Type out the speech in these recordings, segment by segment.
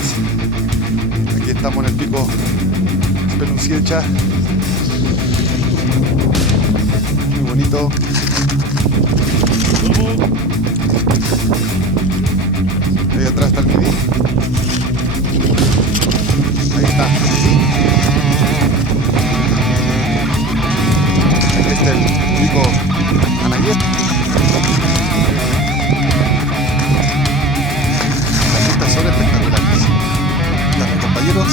buenas. Aquí estamos en el pico Peluncielcha. Muy bonito. Ahí atrás está el Midi. Ahí está. Aquí está el pico Anayet. Las vistas son espectaculares. Ya, mis compañeros.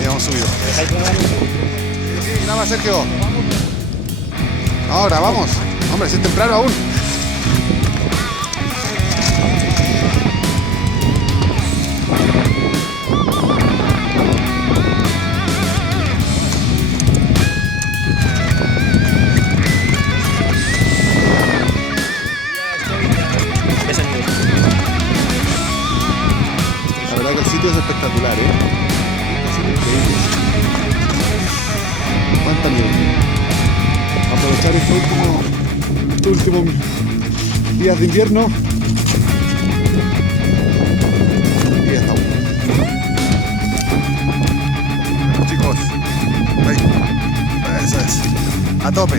Ya hemos subido. Sí, graba, Sergio. Ahora vamos. Hombre, si es temprano aún. La verdad que el sitio es espectacular, Es increíble. Cuánta nieve. Aprovechar estos últimos días de invierno. Y ya estamos. Bueno, chicos, ahí. Eso es. A tope.